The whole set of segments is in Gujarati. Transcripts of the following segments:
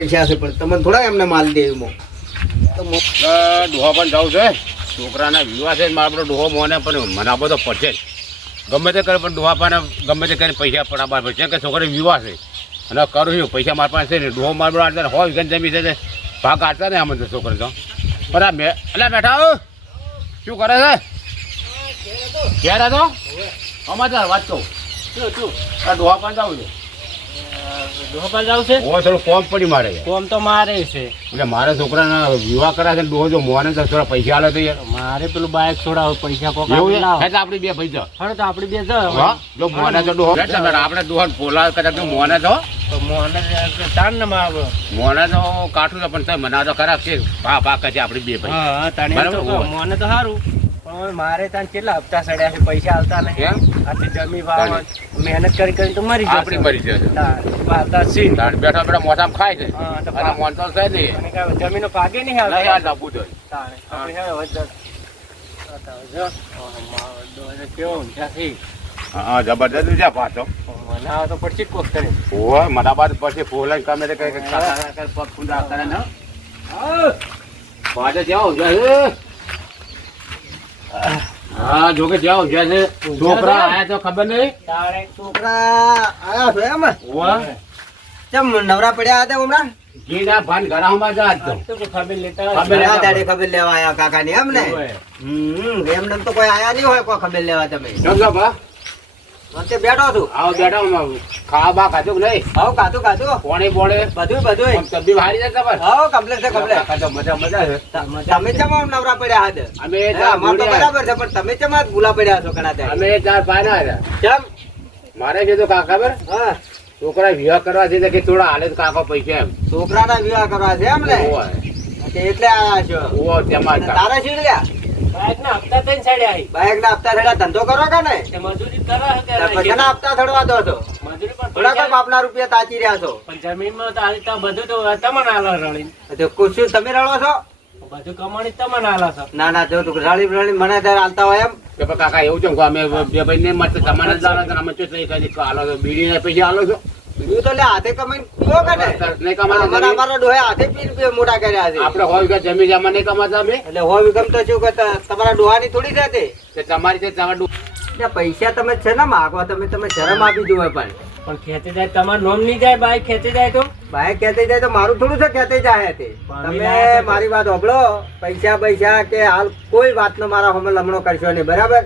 પૈસા છે પણ તમને થોડા એમને માલ દે એમાં ડોહા પણ જવું છે છોકરાના વિવાહ છે મારા બધો ડોહો મોને પણ મને આ બધો પડશે જ ગમે તે કરે પણ ડોહા પણ ગમે તે કરીને પૈસા પણ આપવા પડશે કે છોકરી વિવાહ છે અને કરું છું પૈસા મારા પાસે છે ને ડોહો મારો આટલા હોય ગન જમી છે ભાગ આટતા ને આમ તો છોકરી તો પણ આ એટલે બેઠા શું કરે છે ક્યારે હતો સમાચાર વાત કહું આ ડોહા પણ જવું છે ડોહા જાવ છે ઓ થોડું કોમ પડી મારે કોમ તો મારે છે એટલે મારા છોકરાના વિવાહ કર્યા છે ડોહો જો મોને તો થોડા પૈસા આલે તો યાર મારે પેલું બાઇક છોડાવ પૈસા કોક એવું છે લાવો એટલે આપણી બે પૈસા હળ તો આપડી બે હા જો મોને તો ડોહો આપણે ડોહા પોલા કદાચ તો મોને તો મોને તાન ને મારો મોને તો કાઠું છે પણ તમે મના તો ખરાબ છે પા પા કહે આપણી બે પૈસા હા તાને તો મોને તો સારું પણ મારે તાન કેટલા હપ્તા સડ્યા છે પૈસા આલતા નહીં એમ આથી જમી વાવ મહેનત કરી કરી તો મરી જશે આપણી મરી જશે આવતા સી બેઠા બેઠા મોઢામાં ખાય છે હા તો અને મોન તો છે નહીં અને કાંઈ જમીનો ભાગે નહીં નહીં આવતા આ લાવવું જોઈએ તાણે આપણે હવે જો કેવો ઊંચાથી હા જબરદસ્ત વિચાર પાછો મને આવે તો પડશે જ કોક કરે ઓય મના બાદ પછી ફોલાઈ કમે તે કઈ પગ ખુંડા કરે ને પાછો જાઓ જાય હા જો કે જાઓ જાય છોકરા આયા તો ખબર નહીં તાણે છોકરા આયા છો એમ ઓય ચમ નવરા પડ્યા હતા હમણાં ગીના ભાન ઘરામાં જા આજ તો તો ખબર લેતા ખબર આ દાડે ખબર લેવા આયા કાકા ની એમ ને એમને તો કોઈ આયા નહીં હોય કોઈ ખબર લેવા તમે સમજો બા વચ્ચે બેઠો છું આવો બેઠા ખાવા બા ખાધું કે નહીં હવ કાતું કાતું પોણી બોળે બધું બધું તબી હારી જાય ખબર હવ કમ્પ્લેટ છે કમ્પ્લેટ ખાધો મજા મજા છે તમે ચમ આમ નવરા પડ્યા હાથ અમે અમાર તો બરાબર છે પણ તમે ચમ આજ ભૂલા પડ્યા છો ઘણા દાડે અમે ચાર પાના હતા ચમ મારે કીધું કા ખબર હા છોકરા વિવાહ કરવા છે કે થોડા હાલે તો કાકો પૈસા એમ છોકરાના વિવાહ કરવા છે એમ ને ઓય એટલે આયા છો ઓય તેમાં તારા શીડ લ્યા બાઈક ના હપ્તા થઈને છડ્યા આવી બાઈક ના હપ્તા થડા ધંધો કરો કે ને તે મજૂરી કરે પછી ના હપ્તા થડવા દો છો મજૂરી પણ થોડા કોઈ પૈસા બાપના રૂપિયા તાચી રહ્યા છો પણ જમીનમાં તો હાલ તો બધું તો તમને આલો રળી તો કુછ તમે રળો છો બધું કમાણી તમને આલો છો ના ના જો તું રળી રળી મને ત્યારે હાલતા હોય એમ કે પણ કાકા એવું છે કે અમે બે ભાઈ ને મત સમાન જ લાવો અમે તો થઈ કઈ હાલો છો બીડી ના પૈસા હાલો છો બીજું તો લે હાથે કમાઈને પીવો કે ને નહીં કમાતા અમારા અમારા ડોહે હાથે પીને મોટા કર્યા છે આપણે હોય કે જમી જમા નહીં કમાતા અમે એટલે હો વિગમ તો શું કે તમારા ડોહાની થોડી છે તે કે તમારી છે તમારું એટલે પૈસા તમે છે ને માગવા તમે શરમ આપી જોવે પણ પણ ખેંચી જાય તમારું નોમ નહીં જાય બાઈક ખેંચી જાય તો ભાઈ કહેતી જાય તો મારું થોડું છે કહેતી જાય તે તમે મારી વાત સાંભળો પૈસા કે હાલ કોઈ વાતનો મારા હોમે લમણો કરશો નહીં બરાબર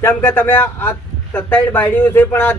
કેમ કે તમે આ 27 બાયડીઓ છે પણ આ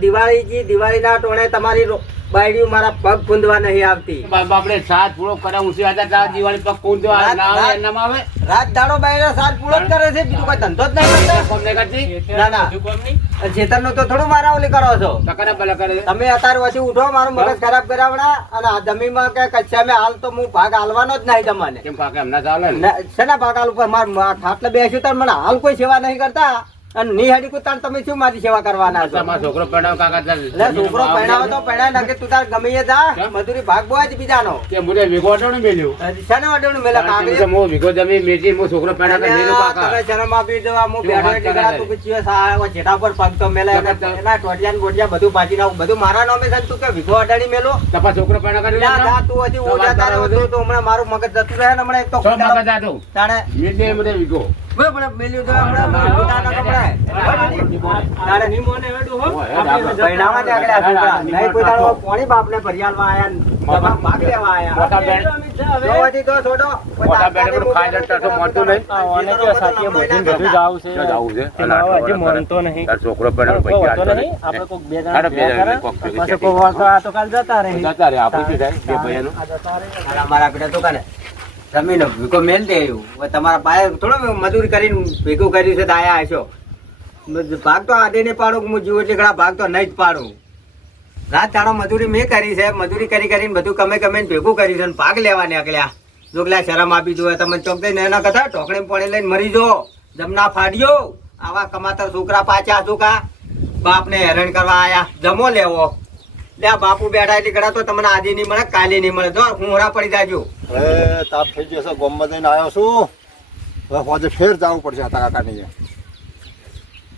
દિવાળીના ટોણે તમારી બાયડીઓ મારા પગ ફૂંદવા નહીં આવતી આપણે સાત પૂરો કરે ઊંચી હતા દિવાળી પગ કોણ ના આવે એનામાં આવે રાત દાડો બાયડા સાત પૂરો જ કરે છે બીજું કોઈ ધંધો જ નહીં કરતા કોમ નહીં કરતી ના ના બધું કોમ નહીં ચેતન નો તો થોડું મારા ઓલી કરો છો ટકાના ભલે કરે તમે અત્યારે પછી ઉઠો મારું મગજ ખરાબ કરાવડા અને આ જમીનમાં કે કચ્છા મેં હાલ તો હું ભાગ હાલવાનો જ નહીં તમને કેમ કાકા એમના ચાલે ને શેના ભાગ હાલ ઉપર માર ખાટલે બેસ્યું તાર મને હાલ કોઈ સેવા નહીં કરતા અને નિહાળી કુતાર તમે શું મારી સેવા કરવાના છો તમારો છોકરો પડાવ કાકા ચાલ એટલે છોકરો પહેણાવો તો પહેણા નાખે તું તાર ગમે એ જા મજૂરી ભાગ બોય જ બીજાનો કે મુજે વિગોટો ને મેલ્યું શાને વાડેનું મેલા કાગળ મો વિગો જમી મેજી મો છોકરો પડા કે નીલો કાકા તમે શરમ આપી દો આ હું બેઠો એટલે કરા તું કે ચીયો સા જેઠા પર પગ તો મેલે એના ટોટિયા ને બોટિયા બધું પાછી નાખ બધું મારા નામે છે તું કે વિગો અડાડી મેલો તપા છોકરો પડા કરી ના જા તું હજી ઓજા તારે વધુ તો હમણાં મારું મગજ જતું રહે ને હમણાં એક તો તો મગજ આતો તાણે મેજે મને વિગો પણ મેલ્યું તો હમણાં પોતાના કપડા તારે ની મોને વેડું હો પહેણાવા જ આગળ છોકરા નહીં કોઈ તારો કોણી બાપને ભરિયાલમાં આયા ને ભાગ લેવા આયા મોટા બેન જોવાથી તો છોડો મોટા બેન પર ખાઈ જતા તો મોટું નહીં ઓને કે સાથી બધું બધું જાવ છે જાવું છે હજી મોનતો નહીં તાર છોકરો પડા પૈસા તો નહીં આપણે કોક બે જણા પછી કોઈ વાતો આ તો કાલ જતા રહે જતા રે આપણે શું થાય બે ભાઈઓનું મારા પેટા તો કાને જમીન ભીખો મેલ દે એવું તમારા પાસે થોડો મજૂરી કરીને ભેગું કર્યું છે તો આયા હશો ભાગ તો આડે ને પાડું હું જીવ એટલે ઘણા ભાગ તો નહીં જ પાડું રાત દાડો મજૂરી મેં કરી છે મજૂરી કરીને બધું કમે ભેગું કર્યું છે અને ભાગ લેવા નીકળ્યા જોગલા શરમ આપી દો તમે ચોક દઈને એના કથા ઢોકળી પોણી લઈને મરી જો જમના ફાડ્યો આવા કમાતા છોકરા પાછા છોકરા બાપને હેરાન કરવા આયા જમો લેવો લે બાપુ બેઠા એટલે ઘણા તો તમને આજે નહીં મળે કાલે નહીં મળે જો હું હોરા પડી જાજો હવે તાપ થઈ જશે ગોમમાં જઈને આવ્યો છું હવે હોજે ફેર જવું પડશે હતા કાકાની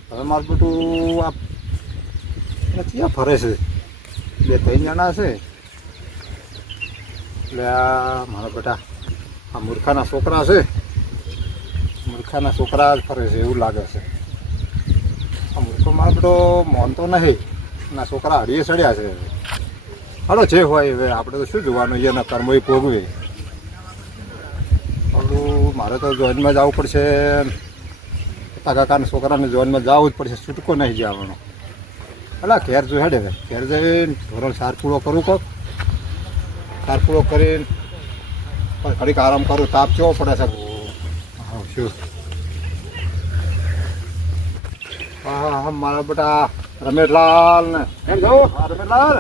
હવે મારું બધું આ નથી આ ફરે છે બે ત્રણ જણા છે એટલે આ મારા બેટા આ મૂર્ખાના છોકરા છે, મૂર્ખાના છોકરા જ ફરે છે એવું લાગે છે. આ મૂર્ખો મારો બેટો માનતો નહીં, ના છોકરા હળીએ ચડ્યા છે. હાલો જે હોય હવે આપણે તો શું જોવાનું, એના કર્મ એ ભોગવે. ઓલું મારે તો જોઈનમાં જવું પડશે, કાકાના છોકરાને જોઈનમાં જવું જ પડશે, છૂટકો નહીં જવાનો. એટલે ઘેર જોઈ હેડે, ઘેર જઈને ધોરણ 4 પૂરો કરું, કોક 4 પૂરો કરીને ઘડીક આરામ કરું. તાપ કેવો પડે છે. હા શું હા મારા બેટા રમેશલાલ ને એમ છો? હા રમેશલાલ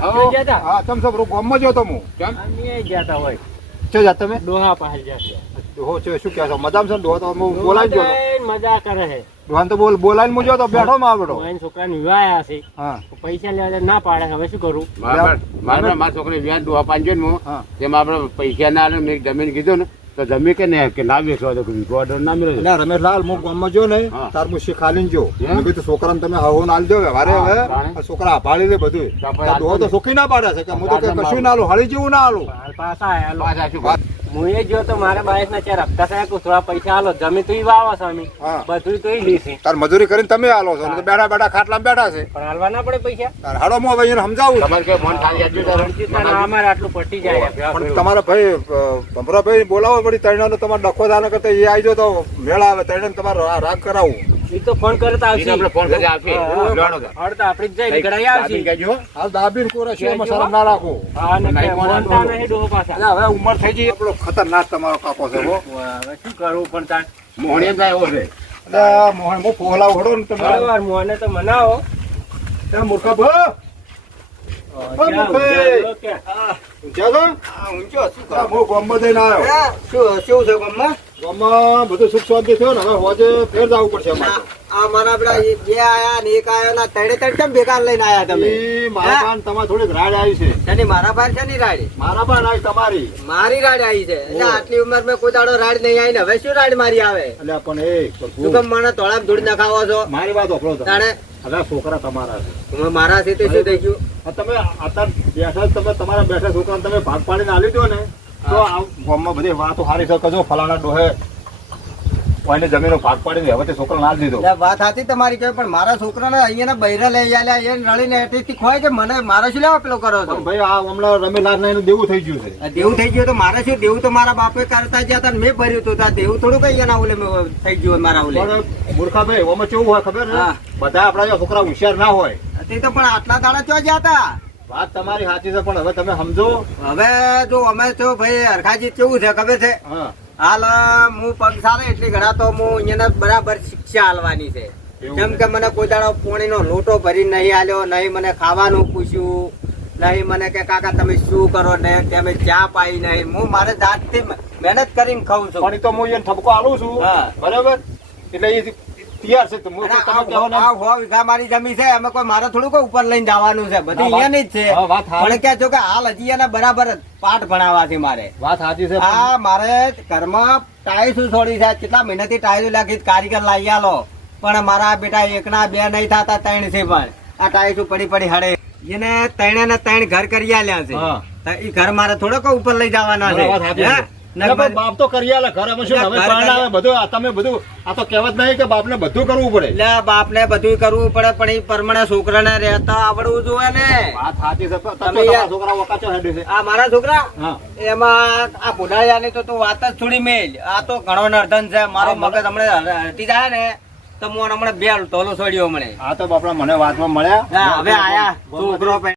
હા તમે સબ ગામમાં જો તો હું કેમ? અમે ગયા તા હોય છે જા તમે ડોહા પાસે જશે ડોહો છે શું કહે છો? મજામાં છે ને? ડોહો તો હું બોલાવી ગયો મજા કરે છે. ડોહાને તો બોલાવીને હું જો તો બેઠો માં બેઠો. એના છોકરાને વિવાહ છે, હા પૈસા લેવા ના પાડે, હવે શું કરું? મારા છોકરી વ્યાજ ડોહા પાંજો ને હું હા તેમાં આપણે પૈસા ના આલે મેં જમીન કીધું ને તો જમી કે ના વેચવા તો વિકો ઓર્ડર ના મળે. એટલે રમેશલાલ હું ગામમાં જો ને હા. તાર હું શીખાલીને જો એમ? મેં કીધું છોકરાને તમે હવો ના આલજો વારે હા, હવે જાણે. આ છોકરા ભાળી લે બધું. તો આપણે આ ડોહો તો સુખી ના પાડે છે કે હું તો કઈ કશું ના આલું, હળી જેવું ના આલું. હાલ પાછા આયા લો. પાછા શું કરે? હું એ જો તો મારા બાઈક ના 4 હપ્તા થાય કે થોડા પૈસા આલો, જમી તો ઈ વાવો સ્વામી, હા. બધું તો ઈ લીધી, તાર મજૂરી કરીને તમે આલો છો ને તો બેઠા બેઠા ખાટલામાં બેઠા છે. પણ હાલવા ના પડે પૈસા. તાર હાડો હું હવે એને સમજાવું છું. તમારે કઈ મન ખાલી આપજો તારે? ચિંતા અમારે આટલું પટી જાય. પણ તમારા ભાઈ ભમરાભાઈ બોલાવો પડી તૈણાનો તમારે ડખો થાને કરતા એ આવી જો તો મેળા આવે તૈણાને તમારે રાગ કરાવું. ઈ તો ફોન કરતા આવશે. એને આપણે ફોન કરી આપીએ. હા. લેવાનો તો. હળતા આપણી જ જાય ગળાઈ આવશે. દાબીને કહેજો. હાલ દાબીને કોરા છે એમાં શરમ ના રાખો. હા ને નહીં મોનતા નહીં ડોહો પાછા. એટલે હવે ઉંમર થઈ ગઈ, આપણો ખતરનાક તમારો કાકો છે હો. હવે શું કરવું પણ તાર મોહણીએ થાય એવો છે. એટલે મોહન હું પોહલાવ હડો ને તમે બરોબર મોને તો મનાવો. ત્યાં મૂર્ખા ભો ક્યાં મુખે. કે? ઊંચા છો? આ હું ગામમાં જઈને આવ્યો. શું છે ગામમાં? ગામમાં બધું સુખ શાંતિ થયો ને હવે હોજે ફેર જવું પડશે અમારે તો. આ મારા પેલા બે આયા ને એક આયો ના તડે કેમ ભેગા લઈને આયા તમે? ઈ મારા પાન તમારે થોડીક રાડ આવી છે. તેની મારા પાસે છે ની રાડી? મારા પાન આવી તમારી. મારી રાડ આવી છે. એટલે આટલી ઉંમર મેં કોઈ દાડો રાડ નહીં આવી ને હવે શું રાડ મારી આવે? એટલે પણ એ શું કેમ મને તોળામ ધૂળ નખાવો છો? મારી વાત ઓખલો તમે. તાણે હવે આ છોકરા તમારા છે. તમે મારા છે તે શું થઈ ગયું? આ તમે અત્યારે બેઠા તમે તમારા બેઠા છોકરાને તમે ભાગ પાડીને આલી દો ને તો આ ગામમાં બધી વાતો સારી છે કે જો ફલાણા ડોહે કોઈને જમીનો ભાગ પાડીને હવે તે છોકરાને આલી દીધો. એટલે વાત સાચી તમારી કહે પણ મારા છોકરાને અહીંયા બૈરા લઈ આલ્યા એને રડીને એથી ખોય કે મને મારે શું લેવા પેલો કરો છો? પણ ભાઈ આ હમણાં રમેશલાલ ને એનું દેવું થઈ ગયું છે. આ દેવું થઈ ગયું તો મારે શું? દેવું તો મારા બાપે કરતા ગયા હતા ને મેં ભર્યું હતું. તો આ દેવું થોડું કઈ એના ઓલે થઈ ગયું મારા ઓલે. પણ મૂર્ખાભાઈ ઓમાં કેવું હોય ખબર છે? હા. બધા આપણા જેવા છોકરા હોશિયાર ના હોય. તે તો પણ આટલા દાડા ચો ગયા હતા. વાત તમારી સાચી છે પણ હવે તમે સમજો. હવે જો અમે તો ભાઈ હરખાજી કેવું છે ખબર છે? હા હાલ હું પગ સારે એટલી ઘણા તો હું અહીંયા બરાબર શિક્ષા આલવાની છે. એવું કેમ છે? કે મને કોઈ દાડો પોણીનો લોટો ભરી નહીં આલ્યો, નહીં મને ખાવાનું પૂછ્યું, નહીં મને કે કાકા તમે શું કરો ને તમે ચા પાઈ નહીં. હું મારે જાતથી મહેનત કરીને ખાઉં છું. પણ ઈ તો હું એને ઠપકો આલું છું હા. બરાબર એટલે એ તૈયાર છે તો હું અને તમે કહો ને. આ 100 વીઘા મારી જમી છે. અમે કોઈ મારે થોડું કોઈ ઉપર લઈને જવાનું છે. બધી હા, વાત- અહીંયાની જ છે. હા, વાત સારી. પણ કે જો કે હાલ હજી એને બરાબર પાઠ ભણાવવા છે મારે. વાત સાચી છે આ મારે ઘરમાં ટાઈસો છોડી છે. કેટલા મહિનાથી ટાઈસો લાગી કારીગર લાવી આલો પણ મારા બેટા એકના બે નહીં થતા 3 છે. પણ આ ટાઈસો પડી પડી હડે એને 3 ને 3 ઘર કરી આલ્યા છે. હા. તો ઈ ઘર મારે થોડો કોઈ ઉપર લઈ જવાના છે. વાત સાચી છે. હે? ને એટલે પણ બાપ તો કરી આલે ઘર અમે શું એટલે હવે ઘર પરણાવે કરી- બધું આ તમે બધું આ તો કહેવત નહીં કે બાપને બધું કરવું પડે. એટલે બાપને બધું કરવું પડે પણ એ પરમાણે છોકરાને રહેતા આવડવું જોઈએ ને. વાત સાચી છે પણ તમે તમે તમારા યાર- છોકરા વકાચો હેડે છે. આ મારા છોકરા હા એમાં આ ભુડાળિયાની તો તું વાત જ થોડી મેલ. આ તો ઘણો નર્ધન છે. મારો હા, મગજ હમણાં હટી જાય ને તો હું હમણાં બે તોલો છોડ્યો હમણાં. આ તો બાપડા મને વાતમાં મળ્યા હા, હવે આયા છોકરો